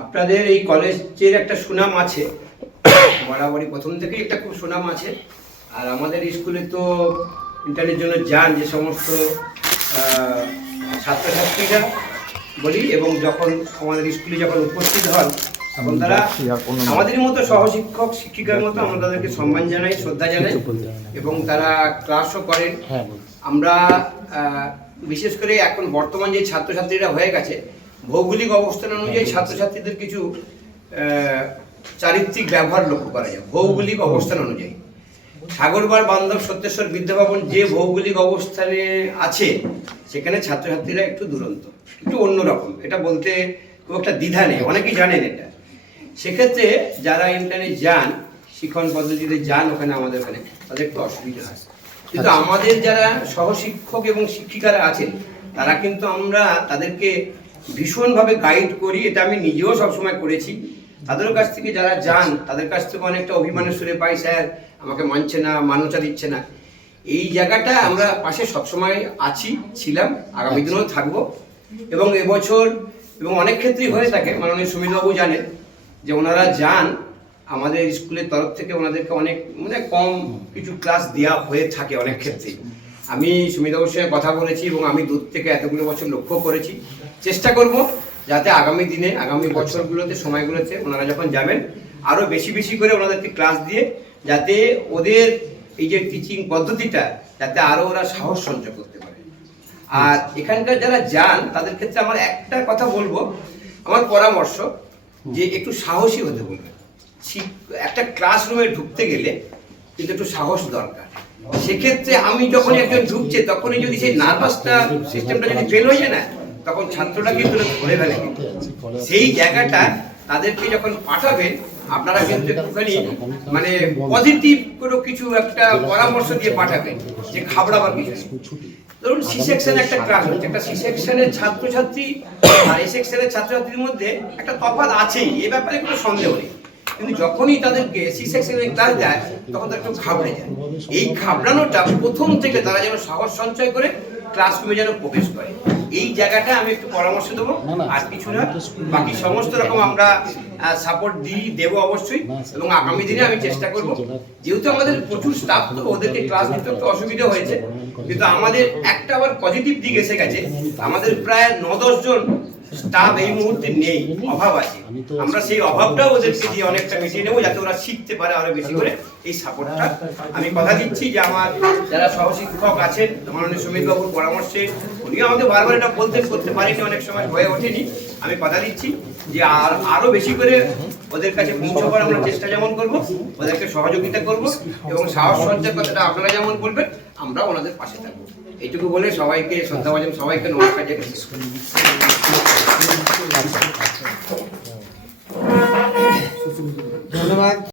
আপনাদের এই কলেজের একটা সুনাম আছে, বরাবরই প্রথম থেকেই একটা খুব সুনাম আছে। আর আমাদের স্কুলে তো ইন্টারনেট জন্য যান যে সমস্ত ছাত্রছাত্রীরা বলি, এবং যখন আমাদের স্কুলে যখন উপস্থিত হন তখন তারা আমাদের মতো সহশিক্ষক শিক্ষিকার মতো আমরা তাদেরকে সম্মান জানাই, শ্রদ্ধা জানাই, এবং তারা ক্লাসও করেন। আমরা বিশেষ করে এখন বর্তমান যে ছাত্রছাত্রীরা হয়ে গেছে, ভৌগোলিক অবস্থান অনুযায়ী ছাত্রছাত্রীদের কিছু চারিত্রিক ব্যবহার লক্ষ্য করা যায়। ভৌগোলিক অবস্থান অনুযায়ী সাগরবার, বান্ধব, সত্যেশ্বর, বিদ্যাভবন যে ভৌগোলিক অবস্থানে আছে সেখানে ছাত্রছাত্রীরা একটু দুরন্ত, একটু অন্যরকম। এটা বলতে খুব একটা দ্বিধা নেই, অনেকেই জানেন এটা। সেক্ষেত্রে যারা ইন্টারনেট যান, শিক্ষণ পদ্ধতিতে যান ওখানে, আমাদের ওখানে তাদের একটু অসুবিধা হয়। কিন্তু আমাদের যারা সহশিক্ষক এবং শিক্ষিকারা আছেন তারা কিন্তু আমরা তাদেরকে ভীষণভাবে গাইড করি। এটা আমি নিজেও সবসময় করেছি। তাদের কাছ থেকে যারা যান তাদের কাছ থেকে অনেকটা অভিমানের সুরে পাই, স্যার আমাকে মানছে না, মান্যতা দিচ্ছে না। এই জায়গাটা আমরা পাশে সবসময় আছি, ছিলাম, আগামী দিনেও থাকবো। এবং এবছর এবং অনেক ক্ষেত্রেই হয়ে থাকে, মাননীয় সুমিতবাবু জানেন যে ওনারা যান আমাদের স্কুলের তরফ থেকে ওনাদেরকে অনেক কম কিছু ক্লাস দেওয়া হয়ে থাকে অনেক ক্ষেত্রেই। আমি সুমিতবাবুর সঙ্গে কথা বলেছি এবং আমি দূর থেকে এতগুলো বছর লক্ষ্য করেছি। চেষ্টা করব যাতে আগামী দিনে, আগামী বছরগুলোতে, সময়গুলোতে ওনারা যখন যাবেন আরও বেশি বেশি করে ওনাদেরকে ক্লাস দিয়ে, যাতে ওদের এই যে টিচিং পদ্ধতিটা যাতে আরও ওরা সাহস সঞ্চয় করতে পারে। আর এখানকার যারা যান তাদের ক্ষেত্রে আমার একটা কথা বলবো, আমার পরামর্শ যে একটু সাহসী হতে বলবে। একটা ক্লাসরুমে ঢুকতে গেলে কিন্তু একটু সাহস দরকার। সেক্ষেত্রে আমি যখন একজন ঢুকছে তখনই যদি সেই নার্ভাসটা সিস্টেমটা যদি ফেল হয়ে যায় না, তখন ছাত্রটা কিন্তু ধরে ফেলে। সেই জায়গাটা তাদেরকে যখন পাঠাবেন আপনারা কিন্তু একটুখানি পজিটিভ কোনো কিছু একটা পরামর্শ দিয়ে পাঠাবেন, যে ঘাবড়াবার কিছু নেই। ধরুন সি সেকশনে একটা ক্লাস হচ্ছে, একটা সি সেকশনের ছাত্রছাত্রী আর এ সেকশনের ছাত্রছাত্রীর মধ্যে একটা তফাৎ আছেই, এ ব্যাপারে কোনো সন্দেহ নেই। কিন্তু যখনই তাদেরকে সি সেকশনের ক্লাস দেয় তখন তারা একটু ঘাবড়ে যায়। এই ঘাবড়ানোটা প্রথম থেকে তারা যেন সাহস সঞ্চয় করে ক্লাসরুমে যেন প্রবেশ করে, এই জায়গাটা আমি একটু পরামর্শ দেবো। আর কিছু না, বাকি সমস্ত রকম আমরা সাপোর্ট দেবো অবশ্যই। এবং আগামী দিনে আমি চেষ্টা করব, যেহেতু আমাদের প্রচুর স্টাফ, তো ওদেরকে ক্লাস নিতে একটু অসুবিধা হয়েছে, কিন্তু আমাদের একটা আবার পজিটিভ দিক এসে গেছে। আমাদের প্রায় 9-10 জন স্টাফ এই মুহূর্তে নেই, অভাব আছে। আমরা সেই অভাবটাও ওদেরকে দিয়ে অনেকটা মিটিয়ে নেবো, যাতে ওরা শিখতে পারে আরো বেশি করে। এই সাপোর্টটা আমি কথা দিচ্ছি যে আমার যারা সহশিক্ষক আছেন, মাননীয় সুমিতবাবুর পরামর্শে, উনিও আমাকে বারবার এটা করতে পারেনি, অনেক সময় হয়ে ওঠেনি। আমি কথা দিচ্ছি যে আরো বেশি করে ওদের কাছে পৌঁছাবার আমরা চেষ্টা যেমন করবো, ওদেরকে সহযোগিতা করব, এবং সাহস সঞ্চয়ের কথাটা আপনারা যেমন বলবেন আমরা ওনাদের পাশে থাকবো। এইটুকু বলে সবাইকে শ্রদ্ধাভাজন, সবাইকে নমস্কার জানাচ্ছি।